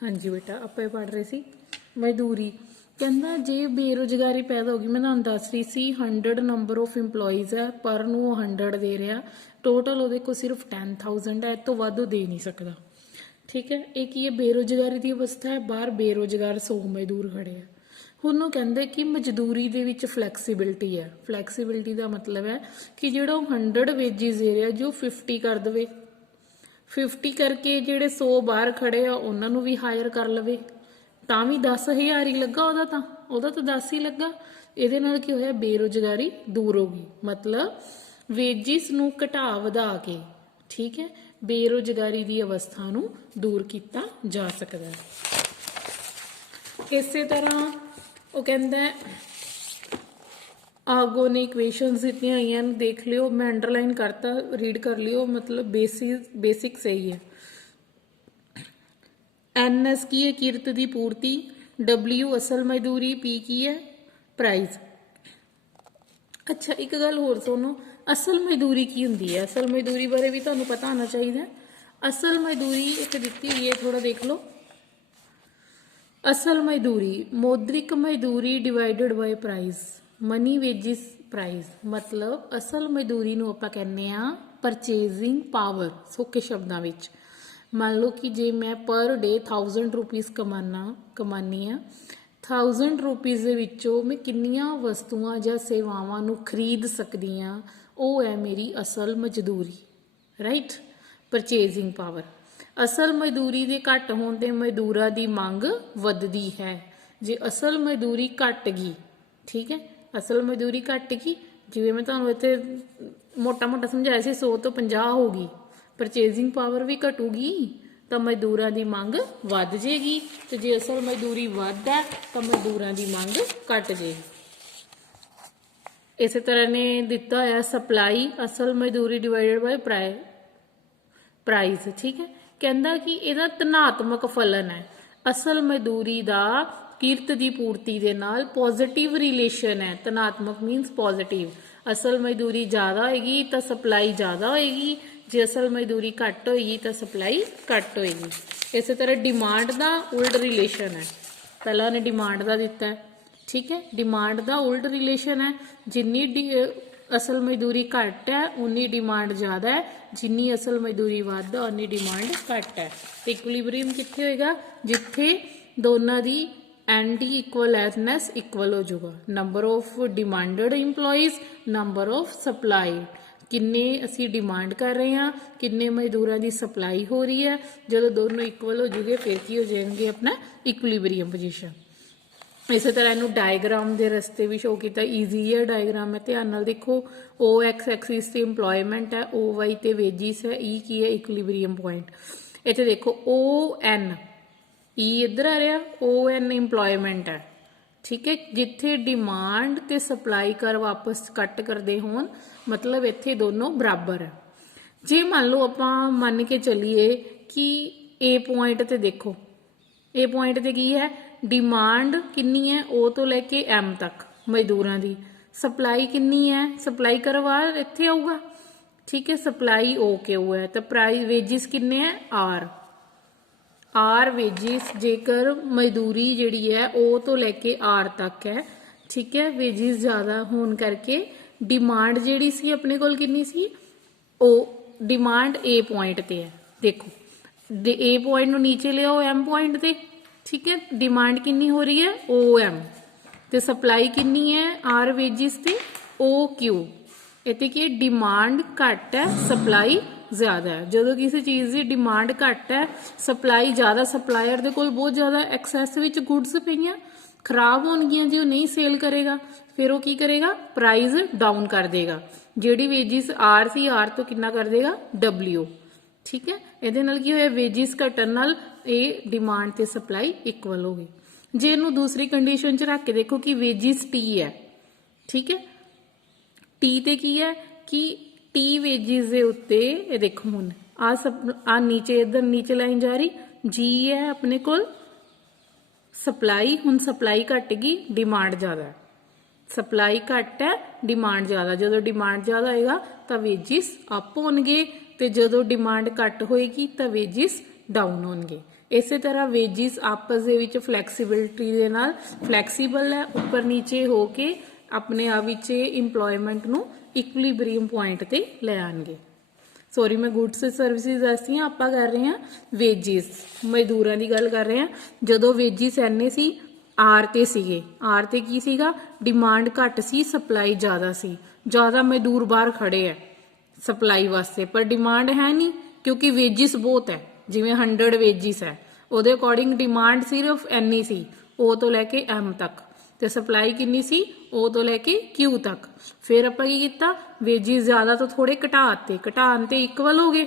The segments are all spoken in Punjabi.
हाँ जी बेटा, ਆਪਾਂ ਪੜ੍ਹ ਰਹੇ ਸੀ ਮਜ਼ਦੂਰੀ। ਕਹਿੰਦਾ ਜੇ ਬੇਰੁਜ਼ਗਾਰੀ ਪੈਦਾ ਹੋ ਗਈ, ਮੈਂ ਤੁਹਾਨੂੰ ਦੱਸ ਰਹੀ ਸੀ 100 ਨੰਬਰ ਆਫ EMPLOYEES ਹੈ, ਪਰ ਨੂੰ ਉਹ 100 ਦੇ ਰਿਹਾ, ਟੋਟਲ ਉਹਦੇ ਕੋਲ ਸਿਰਫ 10,000 ਹੈ, ਇਹ ਤੋਂ ਵੱਧ ਉਹ ਦੇ ਨਹੀਂ ਸਕਦਾ। ਠੀਕ ਹੈ, ਇਹ ਕੀ ਹੈ, ਬੇਰੁਜ਼ਗਾਰੀ ਦੀ ਅਵਸਥਾ ਹੈ, ਬਾਹਰ ਬੇਰੁਜ਼ਗਾਰ 100 ਮਜ਼ਦੂਰ ਖੜੇ ਆ। ਹੁਣ ਉਹ ਕਹਿੰਦੇ ਕਿ ਮਜ਼ਦੂਰੀ ਦੇ ਵਿੱਚ ਫਲੈਕਸੀਬਿਲਿਟੀ ਹੈ। ਫਲੈਕਸੀਬਿਲਿਟੀ ਦਾ ਮਤਲਬ ਹੈ ਕਿ ਜਿਹੜਾ ਉਹ 100 ਵੇਜਿਸ ਦੇ ਰਿਹਾ, ਜੋ 50 ਕਰ ਦੇਵੇ, 50 ਕਰਕੇ ਜਿਹੜੇ 100 ਬਾਹਰ ਖੜੇ ਆ ਉਹਨਾਂ ਨੂੰ ਵੀ ਹਾਇਰ ਕਰ ਲਵੇ, ਤਾਂ ਵੀ 10,000 ਹੀ ਲੱਗਾ ਉਹਦਾ ਤਾਂ 10 ਹੀ ਲੱਗਾ। ਇਹਦੇ ਨਾਲ ਕੀ ਹੋਇਆ, ਬੇਰੁਜ਼ਗਾਰੀ ਦੂਰ ਹੋ ਗਈ। ਮਤਲਬ ਵੇਜਿਸ ਨੂੰ ਘਟਾ ਵਧਾ ਕੇ, ਠੀਕ ਹੈ, ਬੇਰੁਜ਼ਗਾਰੀ ਦੀ ਅਵਸਥਾ ਨੂੰ ਦੂਰ ਕੀਤਾ ਜਾ ਸਕਦਾ ਹੈ। ਇਸੇ ਤਰ੍ਹਾਂ ਉਹ ਕਹਿੰਦਾ आगो ने इक्वेशंस दित्तियां होईयां ने देख लियो, मैं अंडरलाइन करता, रीड कर लियो, मतलब बेसिक सही है। NS की है, किरत दी पूर्ति, W असल मजदूरी, P की है प्राइस। अच्छा एक गल होर सुनो, असल मजदूरी की हुंदी है, असल मजदूरी बारे भी तुहानूं पता होना चाहिए। असल मजदूरी एक दित्ती हुई है, थोड़ा देख लो। असल मजदूरी मौद्रिक मजदूरी divided by price, money wages price. मतलब असल मजदूरी ਨੂੰ ਆਪਾਂ ਕਹਿੰਦੇ ਆ ਪਰਚੇਜ਼ਿੰਗ ਪਾਵਰ। ਸੌਖੇ ਸ਼ਬਦਾਂ ਵਿੱਚ ਮੰਨ ਲਓ ਕਿ ਜੇ ਮੈਂ ਪਰ ਡੇ 1000 ਰੁਪੀਸ ਕਮਾਨੀ ਆ, 1000 ਰੁਪੀਸ ਦੇ ਵਿੱਚੋਂ ਮੈਂ ਕਿੰਨੀਆਂ ਵਸਤੂਆਂ ਜਾਂ ਸੇਵਾਵਾਂ ਨੂੰ ਖਰੀਦ ਸਕਦੀ ਆ, ਉਹ ਹੈ ਮੇਰੀ ਅਸਲ ਮਜ਼ਦੂਰੀ, ਰਾਈਟ। Purchasing power. ਅਸਲ ਮਜ਼ਦੂਰੀ ਦੇ ਘੱਟ ਹੋਣ ਤੇ ਮਜ਼ਦੂਰਾਂ ਦੀ ਮੰਗ ਵੱਧਦੀ ਹੈ। ਜੇ ਅਸਲ ਮਜ਼ਦੂਰੀ ਘਟ ਗਈ, ਠੀਕ ਹੈ, ਅਸਲ ਮਜ਼ਦੂਰੀ ਘਟ ਗਈ, ਜਿਵੇਂ ਮੈਂ ਤੁਹਾਨੂੰ ਇੱਥੇ ਮੋਟਾ ਸਮਝਾਇਆ ਸੀ, 100 ਤੋਂ 50 ਹੋ ਗਈ, ਪਰਚੇਜ਼ਿੰਗ ਪਾਵਰ ਵੀ ਘਟੂਗੀ ਤਾਂ ਮਜ਼ਦੂਰਾਂ ਦੀ ਮੰਗ ਵੱਧ ਜੇਗੀ, ਤੇ ਜੇ ਅਸਲ ਮਜ਼ਦੂਰੀ ਵੱਧ ਹੈ ਤਾਂ ਮਜ਼ਦੂਰਾਂ ਦੀ ਮੰਗ ਘਟ ਜੇਗੀ। ਇਸੇ ਤਰ੍ਹਾਂ ਨੇ ਦਿੱਤਾ ਹੋਇਆ ਸਪਲਾਈ ਅਸਲ ਮਜ਼ਦੂਰੀ ਡਿਵਾਈਡਡ ਬਾਈ ਪ੍ਰਾਈਸ, ਠੀਕ ਹੈ। ਕਹਿੰਦਾ ਕਿ ਇਹਦਾ ਧਨਾਤਮਕ ਫਲਨ ਹੈ, ਅਸਲ ਮਜ਼ਦੂਰੀ ਦਾ ਕਿਰਤ ਦੀ ਪੂਰਤੀ ਦੇ ਨਾਲ ਪੋਜ਼ਿਟਿਵ ਰਿਲੇਸ਼ਨ ਹੈ। ਧਨਾਤਮਕ ਮੀਨਸ ਪੋਜ਼ਿਟਿਵ। ਅਸਲ ਮਜ਼ਦੂਰੀ ਜ਼ਿਆਦਾ ਹੋਏਗੀ ਤਾਂ ਸਪਲਾਈ ਜ਼ਿਆਦਾ ਹੋਏਗੀ, ਜੇ ਅਸਲ ਮਜ਼ਦੂਰੀ ਘੱਟ ਹੋਏਗੀ ਤਾਂ ਸਪਲਾਈ ਘੱਟ ਹੋਏਗੀ। ਇਸੇ ਤਰ੍ਹਾਂ ਡਿਮਾਂਡ ਦਾ ਉਲਟ ਰਿਲੇਸ਼ਨ ਹੈ, ਪਹਿਲਾਂ ਨੇ ਡਿਮਾਂਡ ਦਾ ਦਿੱਤਾ ਹੈ, ਠੀਕ ਹੈ, ਡਿਮਾਂਡ ਦਾ ਉਲਟ ਰਿਲੇਸ਼ਨ ਹੈ, ਜਿੰਨੀ ਅਸਲ ਮਜ਼ਦੂਰੀ ਘੱਟ ਹੈ ਉਨੀ ਡਿਮਾਂਡ ਜ਼ਿਆਦਾ ਹੈ, ਜਿੰਨੀ ਅਸਲ ਮਜ਼ਦੂਰੀ ਵੱਧ ਹੈ ਉਨੀ ਡਿਮਾਂਡ ਘੱਟ ਹੈ। ਤੇ ਇਕੁਇਲਿਬਰੀਅਮ ਕਿੱਥੇ ਹੋਏਗਾ, ਜਿੱਥੇ ਦੋਨਾਂ ਦੀ ਐਂਟੀ ਇਕੁਅਲਨੈਸ ਇਕੁਅਲ ਹੋ ਜਾਊਗਾ। Number of demanded EMPLOYEES, number of supply, ਕਿੰਨੇ ਅਸੀਂ ਡਿਮਾਂਡ ਕਰ ਰਹੇ ਹਾਂ, ਕਿੰਨੇ ਮਜ਼ਦੂਰਾਂ ਦੀ ਸਪਲਾਈ ਹੋ ਰਹੀ ਹੈ, ਜਦੋਂ ਦੋਨੋਂ ਇਕੁਅਲ ਹੋ ਜੂਗੇ ਫਿਰ ਕੀ ਹੋ ਜਾਣਗੇ, ਆਪਣਾ ਇਕੁਇਲਿਬਰੀਅਮ ਪੋਜੀਸ਼ਨ। ਇਸੇ ਤਰ੍ਹਾਂ ਇਹਨੂੰ ਡਾਇਗਰਾਮ ਦੇ ਰਸਤੇ ਵੀ ਸ਼ੋ ਕੀਤਾ, ਈਜ਼ੀ ਹੈ ਡਾਇਗਰਾਮ ਹੈ, ਧਿਆਨ ਨਾਲ ਦੇਖੋ। OX ਐਕਸਿਸ ਤੇ ਇੰਪਲੋਇਮੈਂਟ ਹੈ, OY ਤੇ ਵੇਜਿਸ ਹੈ, E ਕੀ ਹੈ, ਇਕੁਇਲਿਬਰੀਅਮ ਪੁਆਇੰਟ। ਇੱਥੇ ਦੇਖੋ ON, E ਇੱਧਰ ਆ ਰਿਹਾ, ON ਇੰਪਲੋਇਮੈਂਟ ਹੈ, ਠੀਕ ਹੈ। ਜਿੱਥੇ ਡਿਮਾਂਡ ਤੇ ਸਪਲਾਈ ਕਰ ਵਾਪਸ ਕੱਟ ਕਰਦੇ ਹੋਣ, ਮਤਲਬ ਇੱਥੇ ਦੋਨੋਂ ਬਰਾਬਰ ਹੈ। ਜੇ ਮੰਨ ਲਓ ਆਪਾਂ ਮੰਨ ਕੇ ਚੱਲੀਏ ਕਿ A ਪੁਆਇੰਟ ਤੇ ਦੇਖੋ, A ਪੁਆਇੰਟ ਤੇ ਕੀ ਹੈ, ਡਿਮਾਂਡ ਕਿੰਨੀ ਹੈ, O ਤੋਂ ਲੈ ਕੇ M ਤੱਕ ਮਜ਼ਦੂਰਾਂ ਦੀ, ਸਪਲਾਈ ਕਿੰਨੀ ਹੈ, ਸਪਲਾਈ ਕਰਵਾ ਇੱਥੇ ਆਊਗਾ, ਠੀਕ ਹੈ, ਸਪਲਾਈ OQ ਹੈ, ਤਾਂ ਪ੍ਰਾਈਸ ਵੇਜਿਸ ਕਿੰਨੇ ਹੈ, R ਵੇਜਿਸ। ਜੇਕਰ ਮਜ਼ਦੂਰੀ ਜਿਹੜੀ ਹੈ O ਤੋਂ ਲੈ ਕੇ R ਤੱਕ ਹੈ, ਠੀਕ ਹੈ, ਵੇਜਿਸ ਜ਼ਿਆਦਾ ਹੋਣ ਕਰਕੇ ਡਿਮਾਂਡ ਜਿਹੜੀ ਸੀ ਆਪਣੇ ਕੋਲ ਕਿੰਨੀ ਸੀ, ਉਹ ਡਿਮਾਂਡ A ਪੁਆਇੰਟ ਤੇ ਹੈ। ਦੇਖੋ A ਪੁਆਇੰਟ ਨੂੰ ਨੀਚੇ ਲਿਆਓ M ਪੁਆਇੰਟ ਤੇ, ਠੀਕ ਹੈ, ਡਿਮਾਂਡ ਕਿੰਨੀ ਹੋ ਰਹੀ ਹੈ, OM, ਤੇ ਸਪਲਾਈ ਕਿੰਨੀ ਹੈ, R ਵੇਜਿਸ ਤੇ OQ। ਇੱਥੇ ਕੀ ਡਿਮਾਂਡ ਘੱਟ ਹੈ, ਸਪਲਾਈ ਜ਼ਿਆਦਾ ਹੈ। ਜਦੋਂ ਕਿਸੇ ਚੀਜ਼ ਦੀ ਡਿਮਾਂਡ ਘੱਟ ਹੈ, ਸਪਲਾਈ ਜ਼ਿਆਦਾ, ਸਪਲਾਇਰ ਦੇ ਕੋਲ ਬਹੁਤ ਜ਼ਿਆਦਾ ਐਕਸੈਸ ਵਿੱਚ ਗੁੱਡਸ ਪਈਆਂ, ਖਰਾਬ ਹੋਣਗੀਆਂ, ਜੇ ਉਹ ਨਹੀਂ ਸੇਲ ਕਰੇਗਾ ਫਿਰ ਉਹ ਕੀ ਕਰੇਗਾ, ਪ੍ਰਾਈਸ ਡਾਊਨ ਕਰ ਦੇਗਾ। ਜਿਹੜੀ ਵੇਜਿਸ R ਸੀ, R ਤੋਂ ਕਿੰਨਾ ਕਰ ਦੇਗਾ, W, ਠੀਕ ਹੈ। ਇਹਦੇ ਨਾਲ ਕੀ ਹੋਇਆ, ਵੇਜਿਸ ਘਟਣ ਨਾਲ ਇਹ ਡਿਮਾਂਡ ਤੇ ਸਪਲਾਈ ਇਕੁਅਲ ਹੋ ਗਈ। ਜੇ ਇਹਨੂੰ ਦੂਸਰੀ ਕੰਡੀਸ਼ਨ 'ਚ ਰੱਖ ਕੇ ਦੇਖੋ ਕਿ ਵੇਜਿਸ T ਹੈ, ਠੀਕ ਹੈ, T ਤੇ ਕੀ ਹੈ ਕਿ T ਵੇਜਿਸ ਦੇ ਉੱਤੇ ਇਹ ਦੇਖੋ, ਹੁਣ ਆ ਨੀਚੇ, ਇੱਧਰ ਨੀਚੇ ਲਾਈਨ ਜਾ ਰਹੀ, G ਹੈ ਆਪਣੇ ਕੋਲ ਸਪਲਾਈ, ਹੁਣ ਸਪਲਾਈ ਘਟ ਗਈ, ਡਿਮਾਂਡ ਜ਼ਿਆਦਾ ਹੈ, ਸਪਲਾਈ ਘੱਟ ਹੈ, ਡਿਮਾਂਡ ਜ਼ਿਆਦਾ। ਜਦੋਂ ਡਿਮਾਂਡ ਜ਼ਿਆਦਾ ਹੋਏਗਾ ਤਾਂ ਵੇਜਿਸ ਅਪ ਹੋਣਗੇ, ਤੇ ਜਦੋਂ ਡਿਮਾਂਡ ਘੱਟ ਹੋਏਗੀ ਤਾਂ ਵੇਜਿਸ ਡਾਊਨ ਹੋਣਗੇ। ਇਸੇ ਤਰ੍ਹਾਂ ਵੇਜਿਸ ਆਪਸ ਦੇ ਵਿੱਚ ਫਲੈਕਸੀਬਿਲਿਟੀ ਦੇ ਨਾਲ ਫਲੈਕਸੀਬਲ ਹੈ, ਉੱਪਰ ਨੀਚੇ ਹੋ ਕੇ ਆਪਣੇ ਆਪ ਵਿੱਚ ਇੰਪਲੋਇਮੈਂਟ ਨੂੰ ਇਕੁਇਲਿਬ੍ਰੀਅਮ ਪੁਆਇੰਟ ਤੇ ਲੈ ਆਣਗੇ। ਸੌਰੀ ਮੈਂ ਗੁੱਡਸ ਸਰਵਿਸਿਜ਼ ਦੱਸਦੀ ਹਾਂ, ਆਪਾਂ ਕਰ ਰਹੇ ਹਾਂ ਵੇਜਿਸ, ਮਜ਼ਦੂਰਾਂ ਦੀ ਗੱਲ ਕਰ ਰਹੇ ਹਾਂ। ਜਦੋਂ ਵੇਜਿਸ ਐਨੇ ਸੀ ਆਰ ਤੇ ਸੀਗੇ, ਆਰ ਤੇ ਕੀ ਸੀਗਾ, ਡਿਮਾਂਡ ਘੱਟ ਸੀ ਸਪਲਾਈ ਜ਼ਿਆਦਾ ਸੀ, ਜ਼ਿਆਦਾ ਮਜ਼ਦੂਰ ਬਾਹਰ ਖੜੇ ਹੈ ਸਪਲਾਈ ਵਾਸਤੇ, ਪਰ ਡਿਮਾਂਡ ਹੈ ਨਹੀਂ ਕਿਉਂਕਿ ਵੇਜਿਸ ਬਹੁਤ ਹੈ। ਜਿਵੇਂ 100 ਵੇਜਿਸ ਹੈ, ਉਹਦੇ ਅਕੋਰਡਿੰਗ ਡਿਮਾਂਡ ਸਿਰਫ ਇੰਨੀ ਸੀ, O ਤੋਂ ਲੈ ਕੇ M ਤੱਕ, ਤੇ ਸਪਲਾਈ ਕਿੰਨੀ ਸੀ, O ਤੋਂ ਲੈ ਕੇ Q ਤੱਕ। ਫਿਰ ਆਪਾਂ ਕੀ ਕੀਤਾ, ਵੇਜਿਸ ਜ਼ਿਆਦਾ ਤੋਂ ਥੋੜੇ ਘਟਾਤੇ, ਘਟਾਉਣ ਤੇ ਇਕਵਲ ਹੋ ਗਏ।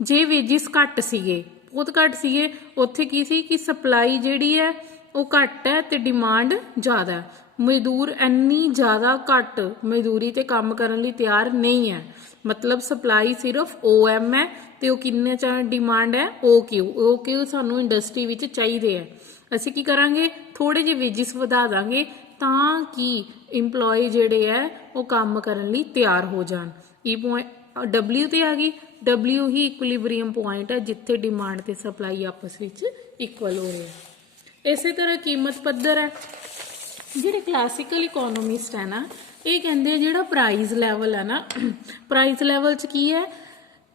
ਜੇ ਵੇਜਿਸ ਘੱਟ ਸੀਗੇ, ਬਹੁਤ ਘੱਟ ਸੀਗੇ, ਉੱਥੇ ਕੀ ਸੀ ਕਿ ਸਪਲਾਈ ਜਿਹੜੀ ਹੈ ਉਹ ਘੱਟ ਹੈ ਤੇ ਡਿਮਾਂਡ ਜ਼ਿਆਦਾ ਹੈ। ਮਜ਼ਦੂਰ ਇੰਨੀ ਜ਼ਿਆਦਾ ਘੱਟ ਮਜ਼ਦੂਰੀ ਤੇ ਕੰਮ ਕਰਨ ਲਈ ਤਿਆਰ ਨਹੀਂ ਹੈ, ਮਤਲਬ ਸਪਲਾਈ ਸਿਰਫ OM ਹੈ ਤੇ ਉਹ ਕਿੰਨੇ ਚ ਡਿਮਾਂਡ ਹੈ OQ ਸਾਨੂੰ ਇੰਡਸਟਰੀ ਵਿੱਚ ਚਾਹੀਦੇ ਹੈ। ਅਸੀਂ ਕੀ ਕਰਾਂਗੇ, ਥੋੜੇ ਜਿਹੇ ਵੇਜਿਸ ਵਧਾ ਦਾਂਗੇ ਤਾਂ ਕਿ ਇੰਪਲੋਈ ਜਿਹੜੇ ਹੈ ਉਹ ਕੰਮ ਕਰਨ ਲਈ ਤਿਆਰ ਹੋ ਜਾਣ। ਇਹ ਪੁਆਇੰਟ W ਤੇ ਆ ਗਈ, W ਹੀ ਇਕੁਇਲਿਬ੍ਰੀਅਮ ਪੁਆਇੰਟ ਹੈ ਜਿੱਥੇ ਡਿਮਾਂਡ ਤੇ ਸਪਲਾਈ ਆਪਸ ਵਿੱਚ ਇਕੁਅਲ ਹੋ ਰਹੇ। ਇਸੇ ਤਰ੍ਹਾਂ ਕੀਮਤ ਪੱਧਰ ਹੈ। ਜਿਹੜੇ ਕਲਾਸੀਕਲ ਇਕੋਨੋਮਿਸਟ ਹੈ ਨਾ, ਇਹ ਕਹਿੰਦੇ ਜਿਹੜਾ ਪ੍ਰਾਈਸ ਲੈਵਲ ਹੈ ਨਾ, ਪ੍ਰਾਈਸ ਲੈਵਲ 'ਚ ਕੀ ਹੈ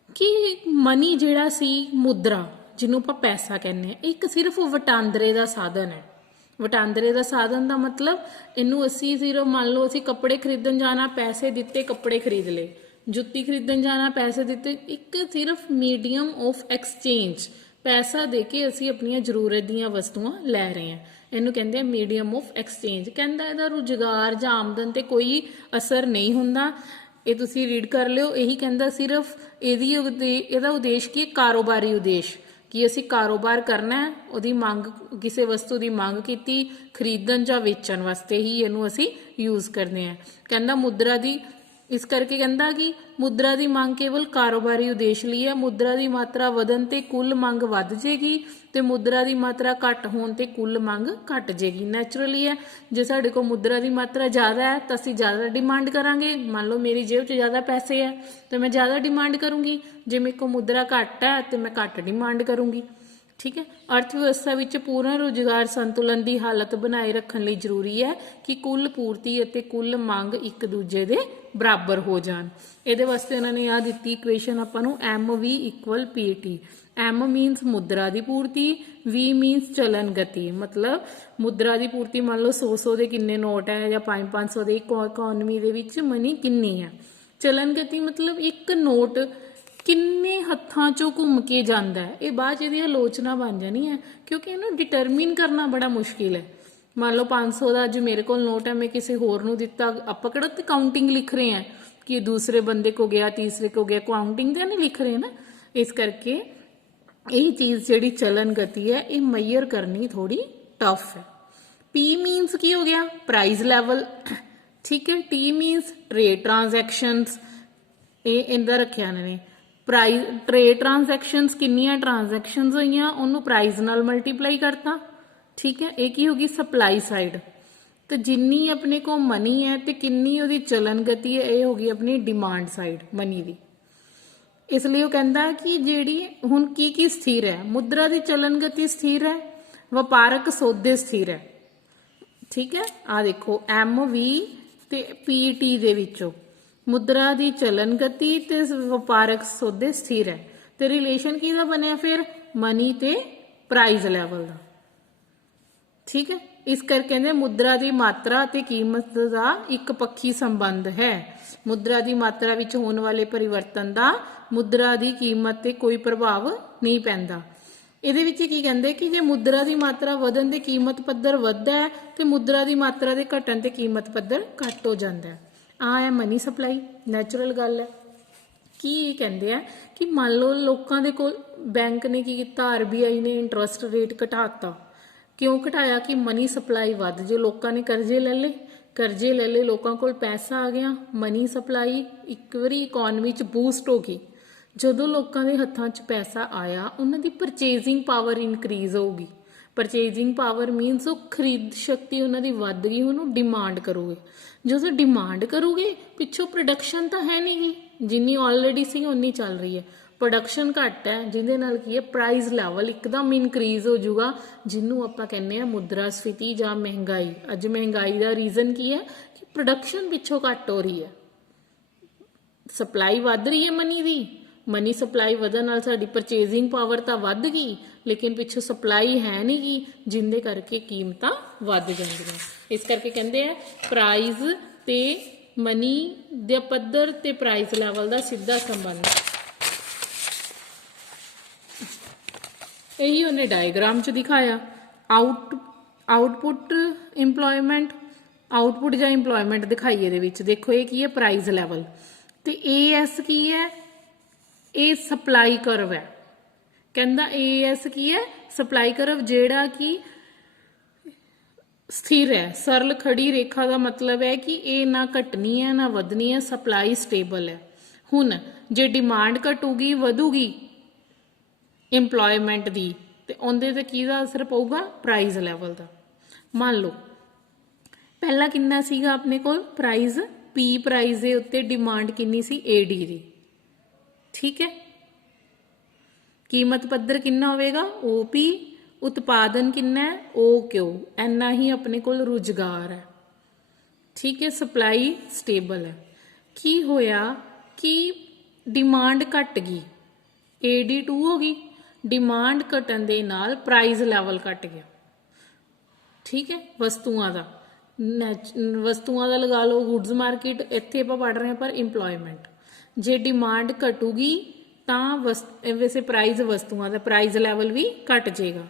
ਕਿ ਮਨੀ ਜਿਹੜਾ ਸੀ, ਮੁਦਰਾ ਜਿਹਨੂੰ ਆਪਾਂ ਪੈਸਾ ਕਹਿੰਦੇ ਹਾਂ, ਇੱਕ ਸਿਰਫ ਵਟਾਂਦਰੇ ਦਾ ਸਾਧਨ ਹੈ। ਵਟਾਂਦਰੇ ਦਾ ਸਾਧਨ ਦਾ ਮਤਲਬ ਇਹਨੂੰ ਅਸੀਂ ਸਿਰਫ ਮੰਨ ਲਓ ਅਸੀਂ ਕੱਪੜੇ ਖਰੀਦਣ ਜਾਣਾ, ਪੈਸੇ ਦਿੱਤੇ ਕੱਪੜੇ ਖਰੀਦ ਲਏ, ਜੁੱਤੀ ਖਰੀਦਣ ਜਾਣਾ ਪੈਸੇ ਦਿੱਤੇ, ਇੱਕ ਸਿਰਫ ਮੀਡੀਅਮ ਆਫ ਐਕਸਚੇਂਜ, ਪੈਸਾ ਦੇ ਕੇ ਅਸੀਂ ਆਪਣੀਆਂ ਜ਼ਰੂਰਤ ਦੀਆਂ ਵਸਤੂਆਂ ਲੈ ਰਹੇ ਹਾਂ, ਇਹਨੂੰ ਕਹਿੰਦੇ ਆ ਮੀਡੀਅਮ ਆਫ ਐਕਸਚੇਂਜ। ਕਹਿੰਦਾ ਇਹਦਾ ਰੁਜ਼ਗਾਰ ਜਾਂ ਆਮਦਨ ਤੇ ਕੋਈ ਅਸਰ ਨਹੀਂ ਹੁੰਦਾ, ਇਹ ਤੁਸੀਂ ਰੀਡ ਕਰ ਲਿਓ। ਇਹੀ ਕਹਿੰਦਾ ਸਿਰਫ ਇਹਦਾ ਉਦੇਸ਼ ਕੀ ਹੈ, ਕਾਰੋਬਾਰੀ ਉਦੇਸ਼, ਕਿ ਅਸੀਂ ਕਾਰੋਬਾਰ ਕਰਨਾ ਹੈ, ਉਹਦੀ ਮੰਗ, ਕਿਸੇ ਵਸਤੂ ਦੀ ਮੰਗ ਕੀਤੀ ਖਰੀਦਣ ਜਾਂ ਵੇਚਣ ਵਾਸਤੇ ਹੀ ਇਹਨੂੰ ਅਸੀਂ ਯੂਜ਼ ਕਰਦੇ ਹਾਂ। ਕਹਿੰਦਾ ਮੁਦਰਾ ਦੀ, ਇਸ ਕਰਕੇ ਕਹਿੰਦਾ ਕਿ ਮੁਦਰਾ ਦੀ ਮੰਗ ਕੇਵਲ ਕਾਰੋਬਾਰੀ ਉਦੇਸ਼ ਲਈ ਹੈ। ਮੁਦਰਾ ਦੀ ਮਾਤਰਾ ਵਧਣ ਤੇ ਕੁੱਲ ਮੰਗ ਵੱਧ ਜੇਗੀ ਤੇ ਮੁਦਰਾ ਦੀ ਮਾਤਰਾ ਘੱਟ ਹੋਣ ਤੇ ਕੁੱਲ ਮੰਗ ਘੱਟ ਜੇਗੀ। ਨੈਚੁਰਲੀ ਹੈ, ਜੇ ਸਾਡੇ ਕੋਲ ਮੁਦਰਾ ਦੀ ਮਾਤਰਾ ਜ਼ਿਆਦਾ ਹੈ ਤਾਂ ਅਸੀਂ ਜ਼ਿਆਦਾ ਡਿਮਾਂਡ ਕਰਾਂਗੇ। ਮੰਨ ਲਓ ਮੇਰੀ ਜੇਬ 'ਚ ਜ਼ਿਆਦਾ ਪੈਸੇ ਹੈ ਤੇ ਮੈਂ ਜ਼ਿਆਦਾ ਡਿਮਾਂਡ ਕਰੂੰਗੀ, ਜੇ ਮੇਰੇ ਕੋਲ ਮੁਦਰਾ ਘੱਟ ਹੈ ਤੇ ਮੈਂ ਘੱਟ ਡਿਮਾਂਡ ਕਰੂੰਗੀ। ਠੀਕ ਹੈ, ਅਰਥ ਵਿਵਸਥਾ ਵਿੱਚ ਪੂਰਨ ਰੁਜ਼ਗਾਰ ਸੰਤੁਲਨ ਦੀ ਹਾਲਤ ਬਣਾਏ ਰੱਖਣ ਲਈ ਜ਼ਰੂਰੀ ਹੈ ਕਿ ਕੁੱਲ ਪੂਰਤੀ ਅਤੇ ਕੁੱਲ ਮੰਗ ਇੱਕ ਦੂਜੇ ਦੇ ਬਰਾਬਰ ਹੋ ਜਾਣ। ਇਹਦੇ ਵਾਸਤੇ ਉਹਨਾਂ ਨੇ ਆਹ ਦਿੱਤੀ ਇਕੁਏਸ਼ਨ ਆਪਾਂ ਨੂੰ, MV = PT। M ਮੀਨਸ ਮੁਦਰਾ ਦੀ ਪੂਰਤੀ, V ਮੀਨਸ ਚਲਨ ਗਤੀ, ਮਤਲਬ ਮੁਦਰਾ ਦੀ ਪੂਰਤੀ ਮੰਨ ਲਓ 100 ਦੇ ਕਿੰਨੇ ਨੋਟ ਹੈ ਜਾਂ 500 ਦੇ, ਇਕੋਨਮੀ ਦੇ ਵਿੱਚ ਮਨੀ ਕਿੰਨੀ ਹੈ। ਚਲਨ ਗਤੀ ਮਤਲਬ ਇੱਕ ਨੋਟ ਕਿੰਨੇ ਹੱਥਾਂ 'ਚੋਂ ਘੁੰਮ ਕੇ ਜਾਂਦਾ ਹੈ। ਇਹ ਬਾਅਦ 'ਚ ਇਹਦੀ ਆਲੋਚਨਾ ਬਣ ਜਾਣੀ ਹੈ ਕਿਉਂਕਿ ਇਹਨੂੰ ਡਿਟਰਮਿਨ ਕਰਨਾ ਬੜਾ ਮੁਸ਼ਕਿਲ ਹੈ। ਮੰਨ ਲਓ 500 ਦਾ ਅੱਜ ਮੇਰੇ ਕੋਲ ਨੋਟ ਹੈ, ਮੈਂ ਕਿਸੇ ਹੋਰ ਨੂੰ ਦਿੱਤਾ, ਆਪਾਂ ਕਿਹੜਾ ਤੇ ਕਾਊਂਟਿੰਗ ਲਿਖ ਰਹੇ ਹਾਂ ਕਿ ਦੂਸਰੇ ਬੰਦੇ ਕੋ ਗਿਆ, ਤੀਸਰੇ ਕੋ ਗਿਆ, ਕਾਊਂਟਿੰਗ ਤਾਂ ਨਹੀਂ ਲਿਖ ਰਹੇ ਨਾ। ਇਸ ਕਰਕੇ ਇਹ ਚੀਜ਼ ਜਿਹੜੀ ਚਲਨ ਗਤੀ ਹੈ ਇਹ ਮੈਜ਼ਰ ਕਰਨੀ ਥੋੜੀ ਟਫ ਹੈ। P ਮੀਨਸ ਕੀ ਹੋ ਗਿਆ, ਪ੍ਰਾਈਸ ਲੈਵਲ। ਠੀਕ ਹੈ, T ਮੀਨਸ ਟ੍ਰੇਡ ਟ੍ਰਾਂਜੈਕਸ਼ਨਸ, ਇਹ ਇਹਦਾ ਰੱਖਿਆ ਇਹਨਾਂ ਨੇ। ਪ੍ਰਾਈਸ, ਟ੍ਰੇਡ ਟ੍ਰਾਂਜੈਕਸ਼ਨਸ ਕਿੰਨੀਆਂ ਟ੍ਰਾਂਜੈਕਸ਼ਨਸ ਹੋਈਆਂ ਉਹਨੂੰ ਪ੍ਰਾਈਸ ਨਾਲ ਮਲਟੀਪਲਾਈ ਕਰਤਾ। ਠੀਕ ਹੈ, ਇਹ ਕੀ ਹੋ ਗਈ, ਸਪਲਾਈ ਸਾਈਡ। ਤੇ ਜਿੰਨੀ ਆਪਣੇ ਕੋਲ ਮਨੀ ਹੈ ਤੇ ਕਿੰਨੀ ਉਹਦੀ ਚਲਨ ਗਤੀ ਹੈ, ਇਹ ਹੋ ਗਈ ਆਪਣੀ ਡਿਮਾਂਡ ਸਾਈਡ ਮਨੀ ਦੀ। ਇਸ ਲਈ ਉਹ ਕਹਿੰਦਾ ਕਿ ਜਿਹੜੀ ਹੁਣ ਕੀ ਸਥਿਰ ਹੈ, ਮੁਦਰਾ ਦੀ ਚਲਨ ਗਤੀ ਸਥਿਰ ਹੈ, ਵਪਾਰਕ ਸੌਦੇ ਸਥਿਰ ਹੈ। ਠੀਕ ਹੈ, ਆ ਦੇਖੋ MV ਤੇ PT ਦੇ ਵਿੱਚੋਂ ਮੁਦਰਾ ਦੀ ਚਲਨ ਗਤੀ ਤੇ ਵਪਾਰਕ ਸੌਦੇ ਸਥਿਰ ਹੈ ਤੇ ਰਿਲੇਸ਼ਨ ਕਿਹਦਾ ਬਣਿਆ ਫਿਰ, ਮਨੀ ਤੇ ਪ੍ਰਾਈਸ ਲੈਵਲ ਦਾ। ਠੀਕ ਹੈ, ਇਸ ਕਰਕੇ ਕਹਿੰਦੇ ਮੁਦਰਾ ਦੀ ਮਾਤਰਾ ਤੇ ਕੀਮਤ ਦਾ ਇੱਕ ਪੱਖੀ ਸੰਬੰਧ ਹੈ। ਮੁਦਰਾ ਦੀ ਮਾਤਰਾ ਵਿੱਚ ਹੋਣ ਵਾਲੇ ਪਰਿਵਰਤਨ ਦਾ ਮੁਦਰਾ ਦੀ ਕੀਮਤ ਤੇ ਕੋਈ ਪ੍ਰਭਾਵ ਨਹੀਂ ਪੈਂਦਾ। ਇਹਦੇ ਵਿੱਚ ਕੀ ਕਹਿੰਦੇ ਕਿ ਜੇ ਮੁਦਰਾ ਦੀ ਮਾਤਰਾ ਵਧਣ ਤੇ ਕੀਮਤ ਪੱਧਰ ਵੱਧਦਾ ਹੈ ਤੇ ਮੁਦਰਾ ਦੀ ਮਾਤਰਾ ਦੇ ਘਟਣ ਤੇ ਕੀਮਤ ਪੱਧਰ ਘੱਟ ਹੋ ਜਾਂਦਾ ਹੈ। ਆ ਹੈ ਮਨੀ ਸਪਲਾਈ, ਨੈਚੁਰਲ ਗੱਲ ਹੈ। ਕੀ ਕਹਿੰਦੇ ਆ ਕਿ ਮੰਨ ਲਓ ਲੋਕਾਂ ਦੇ ਕੋਲ ਬੈਂਕ ਨੇ ਕੀ ਕੀਤਾ, RBI ਨੇ ਇੰਟਰਸਟ ਰੇਟ ਘਟਾਤਾ। ਕਿਉਂ ਘਟਾਇਆ, ਕਿ ਮਨੀ ਸਪਲਾਈ ਵੱਧ, ਜੇ ਲੋਕਾਂ ਨੇ ਕਰਜ਼ੇ ਲੈ ਲਏ, ਲੋਕਾਂ ਕੋਲ ਪੈਸਾ ਆ ਗਿਆ, ਮਨੀ ਸਪਲਾਈ ਇੱਕ ਵਾਰੀ ਇਕੋਨਮੀ 'ਚ ਬੂਸਟ ਹੋ ਗਈ। ਜਦੋਂ ਲੋਕਾਂ ਦੇ ਹੱਥਾਂ 'ਚ ਪੈਸਾ ਆਇਆ ਉਹਨਾਂ ਦੀ ਪਰਚੇਜ਼ਿੰਗ ਪਾਵਰ ਇਨਕਰੀਜ਼ ਹੋਊਗੀ। ਪਰਚੇਜ਼ਿੰਗ ਪਾਵਰ ਮੀਨਸ ਉਹ ਖਰੀਦ ਸ਼ਕਤੀ ਉਹਨਾਂ ਦੀ ਵੱਧ ਗਈ, ਉਹਨੂੰ ਡਿਮਾਂਡ ਕਰੋਗੇ। ਜਦੋਂ ਡਿਮਾਂਡ ਕਰੋਗੇ ਪਿੱਛੋਂ ਪ੍ਰੋਡਕਸ਼ਨ ਤਾਂ ਹੈ ਨਹੀਂ ਗੀ, ਜਿੰਨੀ ਆਲਰੇਡੀ ਸੀ ਉਨੀ ਚੱਲ ਰਹੀ ਹੈ, प्रोडक्शन घट है जिहदे नाल की है प्राइस लैवल एकदम इनक्रीज हो जाऊगा, जिन्हों आप कहने मुद्रास्फीति या महंगाई। अज महंगाई का रीजन की है कि प्रोडक्शन पिछों घट हो रही है, सप्लाई वध रही है मनी की, मनी सप्लाई वधन नाल साडी परचेजिंग पावर तो वध गई, लेकिन पिछों सप्लाई है नहीं गी, जिंदे करके कीमतां वध जांदियां। इस करके कहंदे आ प्राइस ते मनी दे पद्धर ते प्राइस लैवल का सीधा संबंध। यही उन्हें डायग्राम च दिखाया। आउटपुट इंपलॉयमेंट, आउटपुट या इंपलॉयमेंट दिखाई ये देखो, ये की है प्राइस लैवल, तो AS की है, ये सप्लाई करव है। कहता AS की है सप्लाई करव, जेड़ा कि स्थिर है, सरल खड़ी रेखा का मतलब है कि ये ना घटनी है ना वधनी है, सप्लाई स्टेबल है। हुण जे डिमांड घटूगी वधूगी इंपलॉयमेंट की, तो उनके ते की असर पऊगा प्राइस लैवल का। मान लो पहला किन्ना सीगा अपने कोल प्राइस P प्राइस के उत्ते डिमांड किन्नी सी AD की, ठीक है। कीमत पद्धर किन्ना होवेगा OP, उत्पादन किन्ना है OQ, इन्ना ही अपने कोल रुजगार है, ठीक है। सप्लाई स्टेबल है। की होया कि डिमांड घट गई, AD2 हो गई, डिमांड घटन दे नाल प्राइस लैवल घट गया, ठीक है। वस्तुआं का वस्तुआं का लगा लो गुड्स मार्केट, इत्थे आपां पढ़ रहे हैं पर इंपलॉयमेंट। जे डिमांड घटूगी तो वैसे प्राइस वस्तुआं का प्राइस लैवल भी घट जाएगा।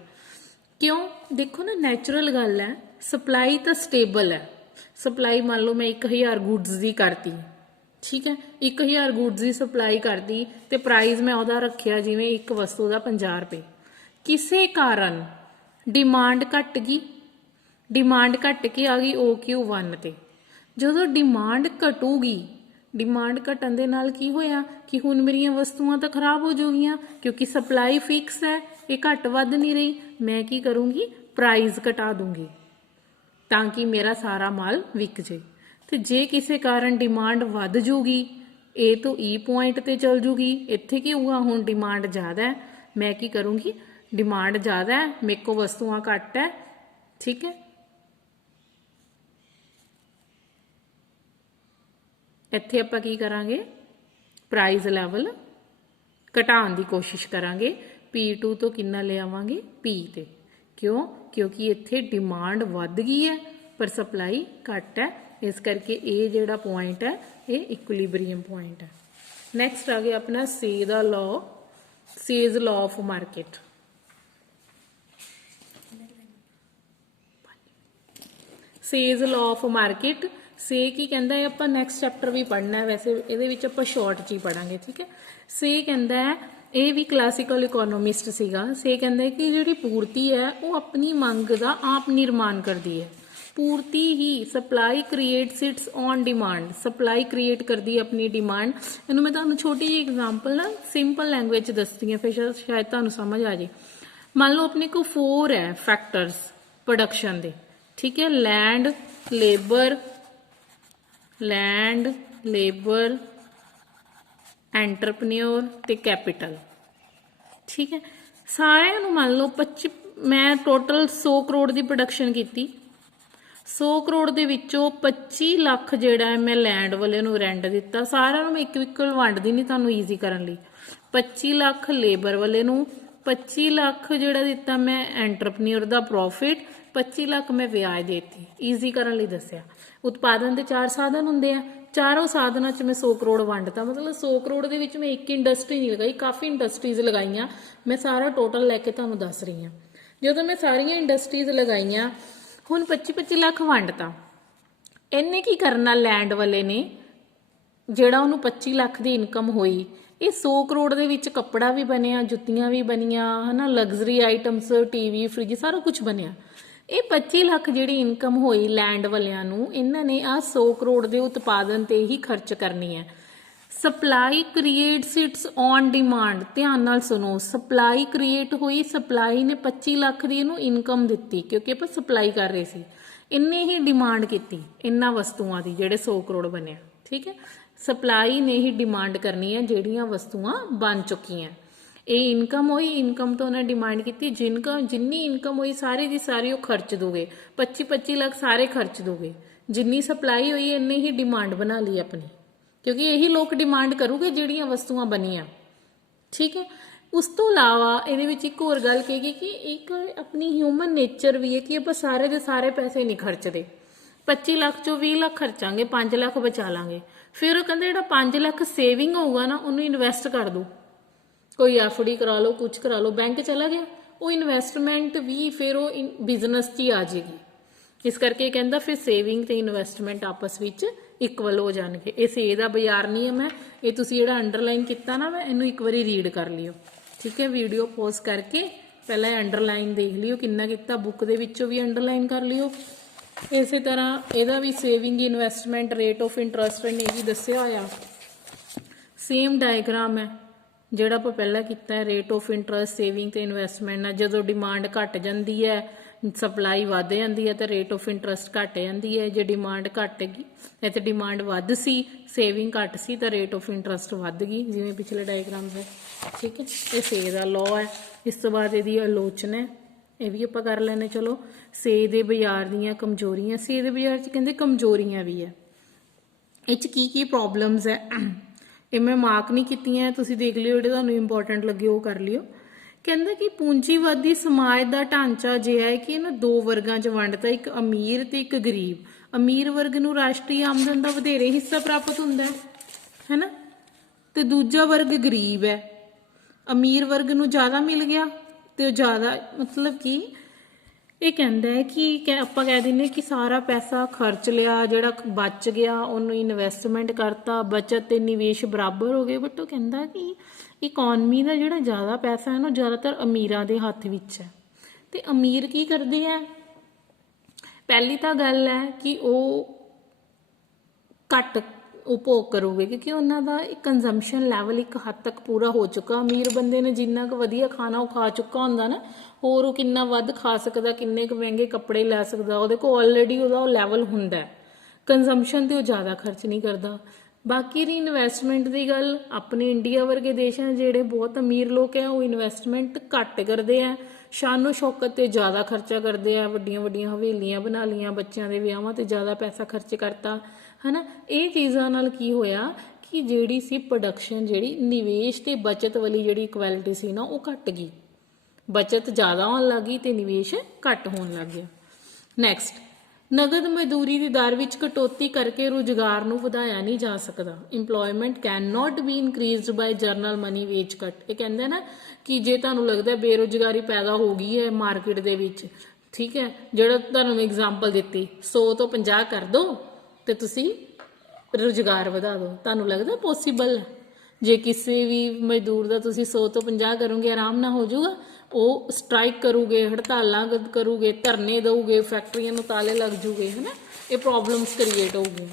क्यों? देखो ना नैचुरल गल है, सप्लाई तो स्टेबल है। सप्लाई मान लो मैं 1000 गुड्स की करती, ठीक है, 1000 गुड्स की सप्लाई करती तो प्राइस मैं वह रखिया जिमें एक वस्तु का 50 रुपये। किसी कारण डिमांड घट गई, डिमांड घट के आ गई OQ1 ते। जो डिमांड घटूगी, डिमांड घटन दे नाल की होया कि हुण मेरियां वस्तुआं तो खराब हो जाऊगियां, क्योंकि सप्लाई फिक्स है, ये घट वध नहीं रही। मैं की करूँगी प्राइस घटा दूंगी ताकि मेरा सारा माल विक जाए। तो जे किसी कारण डिमांड वध जूगी, ए तो E पॉइंट ते चल जूगी, इत्थे की होगा हुण डिमांड ज़्यादा है, मैं की करूँगी डिमांड ज़्यादा है, मेरे को वस्तुआं घट है, ठीक है। इत्थे आपां की करांगे प्राइस लैवल घटाउण की कोशिश करांगे, P2 तो कितना ले आवांगे P ते। क्यों? क्योंकि इत्थे डिमांड वध गई है पर सप्लाई घट है, इस करके ये जिहड़ा पॉइंट है ये इक्विलिब्रियम पॉइंट है। नैक्सट आ गया अपना says law of market. Says law of market से की कहता है, आप नैक्सट चैप्टर भी पढ़ना है, वैसे ये आप शॉर्ट च ही पढ़ांगे, ठीक है। से कहता है ये भी क्लासिकल इकोनॉमिस्ट सीगा। से कहता है कि जिहड़ी पूर्ति है वो अपनी मंग का आप निर्माण करती है। पूर्ति ही supply creates its own demand, supply create करती है अपनी डिमांड। इन्हू मैं तुहानू छोटी जी एग्जाम्पल ना सिंपल लैंग्वेज दसदी हूँ, फिर शायद तुहानू समझ आ जाए। मान लो अपने को 4 है फैक्टर्स प्रोडक्शन दे, ठीक है। लैंड लेबर एंटरप्रेन्योर ते कैपिटल, ठीक है। सारे मान लो 25, मैं टोटल 100 करोड़ की प्रोडक्शन की, 100 करोड़ के विचों 25 लाख जिहड़ा है मैं लैंड वाले नूं रेंट दिता। सारिਆਂ ਨੂੰ मैं इक्वल वंडदी नहीं तुहानू ईजी करन लई। 25 लाख लेबर वाले नूं, 25 लाख जिहड़ा दिता मैं एंटरप्रेन्योर दा प्रॉफिट, 25 लाख मैं ब्याज देती, ईजी करन लई दस्सिया। उत्पादन के 4 साधन हुंदे आ, चारों साधनों च मैं 100 करोड़ वंडता, मतलब 100 करोड़ के विच मैं एक इंडस्ट्री नहीं लगाई, काफ़ी इंडस्ट्रीज़ लगाइयां। मैं सारा टोटल लैके तुहानू दस रही हाँ। जो मैं सारिया इंडस्ट्रीज़ लगाइयां, हुण 25-25 लाख वंडता, इन्हें की करना लैंड वाले ने, जिहड़ा उन्होंने 25 लाख की इनकम हुई, ये 100 करोड़ के विच कपड़ा भी बनिया, जुत्तियां भी बनिया, है ना, लग्जरी आइटम्स, TV फ्रिज सारा कुछ बनिया। ये 25 लाख जिहड़ी इनकम हुई लैंड वालियां नूं, इन्हां ने आ 100 करोड़ के उत्पादन ते ही खर्च करनी है। Supply creates its own demand, ध्यान नाल सुनो, सप्लाई क्रिएट हुई, सप्लाई ने 25 लाख की इनू इनकम दिती क्योंकि आप सप्लाई कर रहे सी, इन्ने ही डिमांड की इन्ना वस्तुआं की जिहड़े 100 करोड़ बने, ठीक है। ਸਪਲਾਈ ਨੇ ਹੀ ਡਿਮਾਂਡ ਕਰਨੀ ਹੈ ਜਿਹੜੀਆਂ ਵਸਤੂਆਂ ਬਣ ਚੁੱਕੀਆਂ। ਇਹ ਇਨਕਮ ਹੋਈ, ਇਨਕਮ ਤੋਂ ਉਹਨੇ ਡਿਮਾਂਡ ਕੀਤੀ, ਜਿੰਨੀ ਇਨਕਮ ਹੋਈ ਸਾਰੀ ਦੀ ਸਾਰੀ ਉਹ ਖਰਚ ਦੋਗੇ, 25-25 ਲੱਖ ਸਾਰੇ ਖਰਚ ਦੋਗੇ। ਜਿੰਨੀ ਸਪਲਾਈ ਹੋਈ ਇੰਨੀ ਹੀ ਡਿਮਾਂਡ ਬਣਾ ਲਈ ਆਪਣੀ, ਕਿਉਂਕਿ ਇਹੀ ਲੋਕ ਡਿਮਾਂਡ ਕਰੂਗੇ ਜਿਹੜੀਆਂ ਵਸਤੂਆਂ ਬਣੀਆਂ। ਠੀਕ ਹੈ। ਉਸ ਤੋਂ ਇਲਾਵਾ ਇਹਦੇ ਵਿੱਚ ਇੱਕ ਹੋਰ ਗੱਲ ਕਹੇਗੀ ਕਿ ਇੱਕ ਆਪਣੀ ਹਿਊਮਨ ਨੇਚਰ ਵੀ ਹੈ ਕਿ ਆਪਾਂ ਸਾਰੇ ਦੇ ਸਾਰੇ ਪੈਸੇ ਨਹੀਂ ਖਰਚਦੇ। 25 ਲੱਖ ਚੋਂ 20 ਲੱਖ ਖਰਚਾਂਗੇ, 5 ਲੱਖ ਬਚਾ ਲਾਂਗੇ। ਫਿਰ ਉਹ ਕਹਿੰਦੇ ਜਿਹੜਾ 5 ਲੱਖ ਸੇਵਿੰਗ ਹੋਊਗਾ ਨਾ ਉਹਨੂੰ ਇਨਵੈਸਟ ਕਰ ਦੋ, ਕੋਈ ਐਫਡੀ ਕਰਾ ਲਓ, ਕੁਝ ਕਰਾ ਲਓ, ਬੈਂਕ ਚਲਾ ਗਿਆ। ਉਹ ਇਨਵੈਸਟਮੈਂਟ ਵੀ ਫਿਰ ਉਹ ਬਿਜ਼ਨਸ 'ਚ ਹੀ ਆ ਜਾਏਗੀ। ਇਸ ਕਰਕੇ ਕਹਿੰਦਾ ਫਿਰ ਸੇਵਿੰਗ ਤੇ ਇਨਵੈਸਟਮੈਂਟ ਆਪਸ ਵਿੱਚ ਇਕੁਅਲ ਹੋ ਜਾਣਗੇ। ਇਹ ਸੇ ਦਾ ਬਾਜ਼ਾਰ ਨਿਯਮ ਹੈ। ਇਹ ਤੁਸੀਂ ਜਿਹੜਾ ਅੰਡਰਲਾਈਨ ਕੀਤਾ ਨਾ, ਮੈਂ ਇਹਨੂੰ ਇੱਕ ਵਾਰੀ ਰੀਡ ਕਰ ਲਿਓ। ਠੀਕ ਹੈ। ਵੀਡੀਓ ਪੌਜ਼ ਕਰਕੇ ਪਹਿਲਾਂ ਅੰਡਰਲਾਈਨ ਦੇਖ ਲਿਓ ਕਿੰਨਾ ਕੀਤਾ, ਬੁੱਕ ਦੇ ਵਿੱਚੋਂ ਵੀ ਅੰਡਰਲਾਈਨ ਕਰ ਲਿਓ। ਇਸੇ ਤਰ੍ਹਾਂ ਇਹਦਾ ਵੀ saving, investment, rate of interest ਨੇ ਵੀ ਦੱਸਿਆ ਹੋਇਆ। ਸੇਮ ਡਾਇਗਰਾਮ ਹੈ ਜਿਹੜਾ ਆਪਾਂ ਪਹਿਲਾਂ ਕੀਤਾ ਹੈ। ਰੇਟ ਆਫ ਇੰਟਰਸਟ, ਸੇਵਿੰਗ ਤੇ ਇਨਵੈਸਟਮੈਂਟ ਨਾਲ ਜਦੋਂ ਡਿਮਾਂਡ ਘਟ ਜਾਂਦੀ ਹੈ, ਸਪਲਾਈ ਵੱਧ ਜਾਂਦੀ ਹੈ ਤਾਂ ਰੇਟ ਆਫ ਇੰਟਰਸਟ ਘਟ ਜਾਂਦੀ ਹੈ। ਜੇ ਡਿਮਾਂਡ ਘਟ ਗਈ, ਇੱਥੇ ਡਿਮਾਂਡ ਵੱਧ ਸੀ, ਸੇਵਿੰਗ ਘਟ ਸੀ ਤਾਂ ਰੇਟ ਆਫ ਇੰਟਰਸਟ ਵੱਧ ਗਈ, ਜਿਵੇਂ ਪਿਛਲੇ ਡਾਇਗਰਾਮ ਹੈ। ਠੀਕ ਹੈ। ਇਹ ਸੇ ਦਾ ਲਾਅ ਹੈ। ਇਸ ਤੋਂ ਬਾਅਦ ਇਹਦੀ ਆਲੋਚਨਾ ਹੈ, ਇਹ ਵੀ ਆਪਾਂ ਕਰ ਲੈਣੇ। ਚਲੋ, ਸੇ ਦੇ ਬਾਜ਼ਾਰ ਦੀਆਂ ਕਮਜ਼ੋਰੀਆਂ। ਸੇ ਦੇ ਬਾਜ਼ਾਰ 'ਚ ਕਹਿੰਦੇ ਕਮਜ਼ੋਰੀਆਂ ਵੀ ਹੈ। ਇਹ 'ਚ ਕੀ ਪ੍ਰੋਬਲਮਸ ਹੈ, ਇਹ ਮੈਂ ਮਾਰਕ ਨਹੀਂ ਕੀਤੀਆਂ, ਤੁਸੀਂ ਦੇਖ ਲਿਓ, ਜਿਹੜੇ ਤੁਹਾਨੂੰ ਇੰਪੋਰਟੈਂਟ ਲੱਗੇ ਉਹ ਕਰ ਲਿਓ। ਕਹਿੰਦਾ ਕਿ ਪੂੰਜੀਵਾਦੀ ਸਮਾਜ ਦਾ ਢਾਂਚਾ ਅਜਿਹਾ ਹੈ ਕਿ ਇਹਨੂੰ ਦੋ ਵਰਗਾਂ 'ਚ ਵੰਡਤਾ, ਇੱਕ ਅਮੀਰ ਤੇ ਇੱਕ ਗਰੀਬ। ਅਮੀਰ ਵਰਗ ਨੂੰ ਰਾਸ਼ਟਰੀ ਆਮਦਨ ਦਾ ਵਧੇਰੇ ਹਿੱਸਾ ਪ੍ਰਾਪਤ ਹੁੰਦਾ ਹੈ ਨਾ, ਤੇ ਦੂਜਾ ਵਰਗ ਗਰੀਬ ਹੈ। ਅਮੀਰ ਵਰਗ ਨੂੰ ਜ਼ਿਆਦਾ ਮਿਲ ਗਿਆ ਤੇ ਉਹ ਜ਼ਿਆਦਾ, ਮਤਲਬ ਕਿ ਇਹ ਕਹਿੰਦਾ ਹੈ ਕਿ ਆਪਾਂ ਕਹਿ ਦਿੰਦੇ ਕਿ ਸਾਰਾ ਪੈਸਾ ਖਰਚ ਲਿਆ, ਜਿਹੜਾ ਬਚ ਗਿਆ ਉਹਨੂੰ ਇਨਵੈਸਟਮੈਂਟ ਕਰਤਾ, ਬਚਤ ਤੇ ਨਿਵੇਸ਼ ਬਰਾਬਰ ਹੋ ਗਏ। ਬਟ ਉਹ ਕਹਿੰਦਾ ਕਿ ਇਕਨੋਮੀ ਦਾ ਜਿਹੜਾ ਜ਼ਿਆਦਾ ਪੈਸਾ ਹੈ ਨਾ, ਜ਼ਿਆਦਾਤਰ ਅਮੀਰਾਂ ਦੇ ਹੱਥ ਵਿੱਚ ਹੈ। ਤੇ ਅਮੀਰ ਕੀ ਕਰਦੇ ਹੈ? ਪਹਿਲੀ ਤਾਂ ਗੱਲ ਹੈ ਕਿ ਉਹ ਘੱਟ ਉਪਭੋਗ ਕਰੋਗੇ ਕਿਉਂਕਿ ਉਹਨਾਂ ਦਾ ਕੰਜ਼ੰਪਸ਼ਨ ਲੈਵਲ ਇੱਕ ਹੱਦ ਤੱਕ ਪੂਰਾ ਹੋ ਚੁੱਕਾ। ਅਮੀਰ ਬੰਦੇ ਨੇ ਜਿੰਨਾ ਕੁ ਵਧੀਆ ਖਾਣਾ ਉਹ ਖਾ ਚੁੱਕਾ ਹੁੰਦਾ ਨਾ, ਹੋਰ ਉਹ ਕਿੰਨਾ ਵੱਧ ਖਾ ਸਕਦਾ, ਕਿੰਨੇ ਕੁ ਮਹਿੰਗੇ ਕੱਪੜੇ ਲੈ ਸਕਦਾ, ਉਹਦੇ ਕੋਲ ਆਲਰੇਡੀ ਉਹਦਾ ਉਹ ਲੈਵਲ ਹੁੰਦਾ। ਕੰਜ਼ੰਪਸ਼ਨ ਤੇ ਉਹ ਜ਼ਿਆਦਾ ਖਰਚ ਨਹੀਂ ਕਰਦਾ। ਬਾਕੀ ਦੀ ਇਨਵੈਸਟਮੈਂਟ ਦੀ ਗੱਲ, ਆਪਣੇ ਇੰਡੀਆ ਵਰਗੇ ਦੇਸ਼ਾਂ ਜਿਹੜੇ ਬਹੁਤ ਅਮੀਰ ਲੋਕ ਹੈ ਉਹ ਇਨਵੈਸਟਮੈਂਟ ਘੱਟ ਕਰਦੇ ਆ, ਸ਼ਾਨੋ ਸ਼ੌਕਤ ਤੇ ਜ਼ਿਆਦਾ ਖਰਚਾ ਕਰਦੇ ਆ, ਵੱਡੀਆਂ ਵੱਡੀਆਂ ਹਵੇਲੀਆਂ ਬਣਾ ਲਈਆਂ, ਬੱਚਿਆਂ ਦੇ ਵਿਆਹਾਂ ਤੇ ਜ਼ਿਆਦਾ ਪੈਸਾ ਖਰਚ ਕਰਤਾ, ਹਨਾ। ਇਹ ਚੀਜ਼ਾਂ ਨਾਲ ਕੀ ਹੋਇਆ ਕਿ ਜਿਹੜੀ ਸੀ ਪ੍ਰੋਡਕਸ਼ਨ, ਜਿਹੜੀ ਨਿਵੇਸ਼ ਤੇ ਬਚਤ ਵਾਲੀ ਜਿਹੜੀ ਇਕੁਐਲਿਟੀ ਸੀ ਨਾ, ਉਹ ਘਟ ਗਈ। ਬਚਤ ਜ਼ਿਆਦਾ ਹੋਣ ਲੱਗੀ ਤੇ ਨਿਵੇਸ਼ ਘੱਟ ਹੋਣ ਲੱਗ ਗਿਆ। ਨੈਕਸਟ, ਨਗਦ ਮਜ਼ਦੂਰੀ ਦੀ ਦਰ ਵਿੱਚ ਕਟੌਤੀ ਕਰਕੇ ਰੁਜ਼ਗਾਰ ਨੂੰ ਵਧਾਇਆ ਨਹੀਂ ਜਾ ਸਕਦਾ। Employment can not be increased by general money wage cut. ਇਹ ਕਹਿੰਦੇ ਨਾ ਕਿ ਜੇ ਤੁਹਾਨੂੰ ਲੱਗਦਾ ਬੇਰੁਜ਼ਗਾਰੀ ਪੈਦਾ ਹੋ ਗਈ ਹੈ ਮਾਰਕੀਟ ਦੇ ਵਿੱਚ, ਠੀਕ ਹੈ, ਜਿਹੜਾ ਤੁਹਾਨੂੰ ਐਗਜ਼ਾਮਪਲ ਦਿੱਤੀ 100 ਤੋਂ 50 ਕਰ ਦਿਓ ਤੇ ਤੁਸੀਂ ਰੁਜ਼ਗਾਰ ਵਧਾ ਦਿਓ, ਤੁਹਾਨੂੰ ਲੱਗਦਾ ਪੋਸੀਬਲ ਹੈ? ਜੇ ਕਿਸੇ ਵੀ ਮਜ਼ਦੂਰ ਦਾ ਤੁਸੀਂ 100 ਤੋਂ 50 ਕਰੋਗੇ ਆਰਾਮ ਨਾਲ ਹੋ ਜਾਊਗਾ। ਉਹ ਸਟ੍ਰਾਈਕ ਕਰੂਗੇ, ਹੜਤਾਲਾਂ ਕਰੂਗੇ, ਧਰਨੇ ਦਊਗੇ, ਫੈਕਟਰੀਆਂ ਨੂੰ ਤਾਲੇ ਲੱਗ ਜੂਗੇ, ਹੈ ਨਾ। ਇਹ ਪ੍ਰੋਬਲਮਸ ਕ੍ਰੀਏਟ ਹੋਊਗੀਆਂ।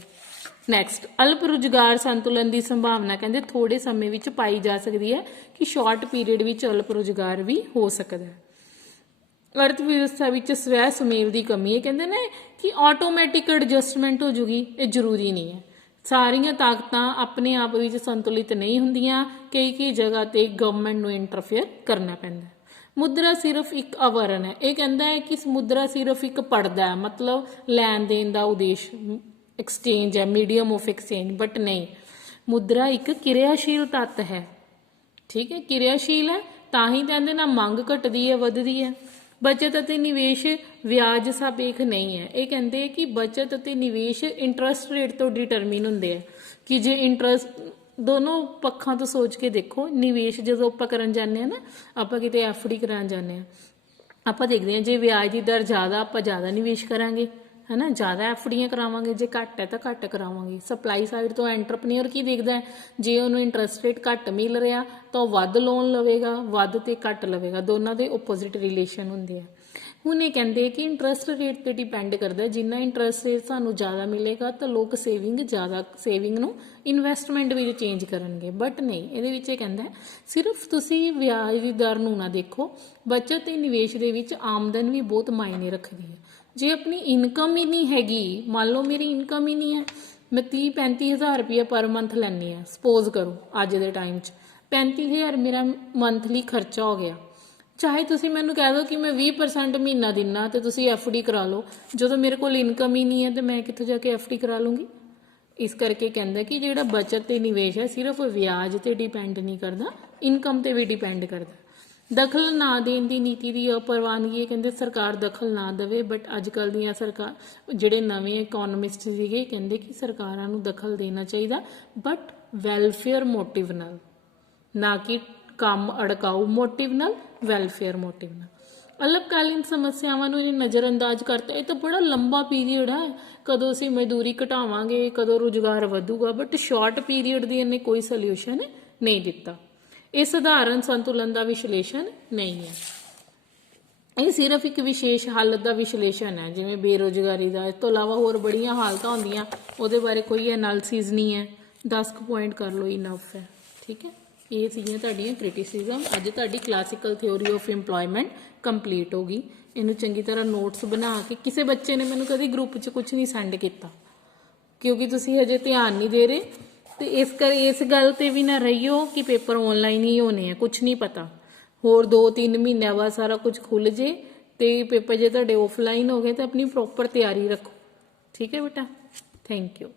ਨੈਕਸਟ, ਅਲਪ ਰੁਜ਼ਗਾਰ ਸੰਤੁਲਨ ਦੀ ਸੰਭਾਵਨਾ ਕਹਿੰਦੇ ਥੋੜੇ ਸਮੇਂ ਵਿੱਚ ਪਾਈ ਜਾ ਸਕਦੀ ਹੈ ਕਿ ਸ਼ਾਰਟ ਪੀਰੀਅਡ ਵਿੱਚ ਅਲਪ ਰੁਜ਼ਗਾਰ ਵੀ ਹੋ ਸਕਦਾ ਹੈ। ਅਰਥ ਵਿਵਸਥਾ ਵਿੱਚ ਸਵੈ ਸੁਮੇਲ ਦੀ ਕਮੀ ਹੈ। ਕਹਿੰਦੇ ਨੇ ਕਿ ਆਟੋਮੈਟਿਕ ਐਡਜਸਟਮੈਂਟ ਹੋ ਜੂਗੀ, ਇਹ ਜ਼ਰੂਰੀ ਨਹੀਂ ਹੈ। ਸਾਰੀਆਂ ਤਾਕਤਾਂ ਆਪਣੇ ਆਪ ਵਿੱਚ ਸੰਤੁਲਿਤ ਨਹੀਂ ਹੁੰਦੀਆਂ, ਕਈ ਜਗ੍ਹਾ ਤੇ ਗਵਰਨਮੈਂਟ ਨੂੰ ਇੰਟਰਫੇਅਰ ਕਰਨਾ ਪੈਂਦਾ। ਮੁਦਰਾ ਸਿਰਫ ਇੱਕ ਆਵਰਣ ਹੈ। ਇਹ ਕਹਿੰਦਾ ਹੈ ਕਿ ਮੁਦਰਾ ਸਿਰਫ ਇੱਕ ਪਰਦਾ ਹੈ, ਮਤਲਬ ਲੈਣ ਦੇਣ ਦਾ ਉਦੇਸ਼ ਐਕਸਚੇਂਜ ਹੈ, ਮੀਡੀਅਮ ਆਫ ਐਕਸਚੇਂਜ, ਬਟ ਨਹੀਂ, ਮੁਦਰਾ ਇੱਕ ਕਿਰਿਆਸ਼ੀਲ ਤੱਤ ਹੈ। ਠੀਕ ਹੈ, ਕਿਰਿਆਸ਼ੀਲ ਹੈ, ਤਾਂ ਹੀ ਕਹਿੰਦੇ ਨਾ ਮੰਗ ਘਟਦੀ ਹੈ ਵੱਧਦੀ ਹੈ। ਬਚਤ ਅਤੇ ਨਿਵੇਸ਼ ਵਿਆਜ ਸਾਪੇਖ ਨਹੀਂ ਹੈ। ਇਹ ਕਹਿੰਦੇ ਕਿ ਬਚਤ ਅਤੇ ਨਿਵੇਸ਼ ਇੰਟਰਸਟ ਰੇਟ ਤੋਂ ਡਿਟਰਮਿਨ ਹੁੰਦੇ ਆ, ਕਿ ਜੇ ਇੰਟਰਸਟ ਦੋਨੋਂ ਪੱਖਾਂ ਤੋਂ ਸੋਚ ਕੇ ਦੇਖੋ। ਨਿਵੇਸ਼ ਜਦੋਂ ਆਪਾਂ ਕਰਨ ਜਾਂਦੇ ਹਾਂ ਨਾ, ਆਪਾਂ ਕਿਤੇ ਐਫਡੀ ਕਰਾਉਣ ਜਾਂਦੇ ਹਾਂ, ਆਪਾਂ ਦੇਖਦੇ ਹਾਂ ਜੇ ਵਿਆਜ ਦੀ ਦਰ ਜ਼ਿਆਦਾ ਆਪਾਂ ਜ਼ਿਆਦਾ ਨਿਵੇਸ਼ ਕਰਾਂਗੇ, ਹੈ ਨਾ, ਜ਼ਿਆਦਾ ਐਫਡੀਆਂ ਕਰਾਵਾਂਗੇ। ਜੇ ਘੱਟ ਹੈ ਤਾਂ ਘੱਟ ਕਰਾਵਾਂਗੇ। ਸਪਲਾਈ ਸਾਈਡ ਤੋਂ ਐਂਟਰਪ੍ਰੀਨਰ ਕੀ ਦੇਖਦਾ, ਜੇ ਉਹਨੂੰ ਇੰਟਰਸਟ ਰੇਟ ਘੱਟ ਮਿਲ ਰਿਹਾ ਤਾਂ ਉਹ ਵੱਧ ਲੋਨ ਲਵੇਗਾ, ਵੱਧ ਤੇ ਘੱਟ ਲਵੇਗਾ, ਦੋਨਾਂ ਦੇ ਓਪੋਜ਼ਿਟ ਰਿਲੇਸ਼ਨ ਹੁੰਦੇ ਆ। ਹੁਣ ਇਹ ਕਹਿੰਦੇ ਕਿ ਇੰਟਰਸਟ ਰੇਟ ਤੇ ਡਿਪੈਂਡ ਕਰਦਾ, ਜਿੰਨਾ ਇੰਟਰਸਟ ਰੇਟ ਸਾਨੂੰ ਜ਼ਿਆਦਾ ਮਿਲੇਗਾ ਤਾਂ ਲੋਕ ਸੇਵਿੰਗ ਨੂੰ ਇਨਵੈਸਟਮੈਂਟ ਵਿੱਚ ਚੇਂਜ ਕਰਨਗੇ। ਬਟ ਨਹੀਂ, ਇਹਦੇ ਵਿੱਚ ਇਹ ਕਹਿੰਦਾ ਸਿਰਫ ਤੁਸੀਂ ਵਿਆਜ ਦੀ ਦਰ ਨੂੰ ਨਾ ਦੇਖੋ, ਬਚਤ ਤੇ ਨਿਵੇਸ਼ ਦੇ ਵਿੱਚ ਆਮਦਨ ਵੀ ਬਹੁਤ ਮਾਇਨੇ ਰੱਖਦੀ ਹੈ। ਜੇ ਆਪਣੀ ਇਨਕਮ ਹੀ ਨਹੀਂ ਹੈਗੀ, ਮੰਨ ਲਓ ਮੇਰੀ ਇਨਕਮ ਹੀ ਨਹੀਂ ਹੈ, मैं 30-35 हज़ार रुपया पर मंथ लैनी है, सपोज करो अज के टाइम 35,000 मेरा मंथली खर्चा हो गया। चाहे तुसी मैनू कह दो कि मैं 20% महीना दिना तो तुसी FD करा लो, जो मेरे को इनकम ही नहीं है तो मैं कितों जाके FD करा लूँगी। इस करके कहता कि जो बचत ते निवेश है सिर्फ ब्याज ते डिपेंड नहीं करता, इनकम ते भी डिपेंड करता। दखल ना देने की नीति की अपरवानगी है, कहते सरकार दखल ना देवे, बट अजकल दियां सरकार ਜਿਹੜੇ नवे इकोनॉमिस्ट ਸੀਗੇ ਕਹਿੰਦੇ कि सरकारां ਨੂੰ दखल देना चाहिए, बट वैलफेयर मोटिव नाल, ना कि काम अड़काऊ मोटिव नाल, वैलफेयर मोटिव नाल। अल्पकालीन समस्यावां नूं नज़रअंदाज करता, ये तो बड़ा लंबा पीरीयड है, कदों असीं मजदूरी घटावांगे, कदों रोज़गार वधूगा, बट शॉर्ट पीरीयड दी इन्हें कोई सल्यूशन नहीं दिता। ਇਹ ਸਧਾਰਨ ਸੰਤੁਲਨ ਦਾ ਵਿਸ਼ਲੇਸ਼ਣ ਨਹੀਂ ਹੈ, ਇਹ ਸਿਰਫ ਇੱਕ ਵਿਸ਼ੇਸ਼ ਹਾਲਤ ਦਾ ਵਿਸ਼ਲੇਸ਼ਣ ਹੈ, ਜਿਵੇਂ ਬੇਰੁਜ਼ਗਾਰੀ ਦਾ। ਇਸ ਤੋਂ ਇਲਾਵਾ ਹੋਰ ਬੜੀਆਂ ਹਾਲਤਾਂ ਹੁੰਦੀਆਂ, ਉਹਦੇ ਬਾਰੇ ਕੋਈ ਐਨਾਲਿਸਿਸ ਨਹੀਂ ਹੈ। 10 ਪੁਆਇੰਟ ਕਰ ਲਓ, ਇਨਫ ਹੈ। ਠੀਕ ਹੈ, ਇਹ ਸੀਗੀਆਂ ਤੁਹਾਡੀਆਂ ਕ੍ਰਿਟਿਸਿਜ਼ਮ। ਅੱਜ ਤੁਹਾਡੀ classical theory of employment complete ਹੋ ਗਈ। ਇਹਨੂੰ ਚੰਗੀ ਤਰ੍ਹਾਂ ਨੋਟਸ ਬਣਾ ਕੇ, ਕਿਸੇ ਬੱਚੇ ਨੇ ਮੈਨੂੰ ਕਦੀ ਗਰੁੱਪ 'ਚ ਕੁਝ ਨਹੀਂ ਸੈਂਡ ਕੀਤਾ, ਕਿਉਂਕਿ ਤੁਸੀਂ ਹਜੇ ਧਿਆਨ ਨਹੀਂ ਦੇ ਰਹੇ। तो इस गल ते भी ना रहियो कि पेपर ऑनलाइन ही होने हैं, कुछ नहीं पता। होर 2-3 महीनों बाद सारा कुछ खुल जे तो पेपर जे तुहाडे ऑफलाइन हो गए तो अपनी प्रॉपर तैयारी रखो। ठीक है बेटा, थैंक यू।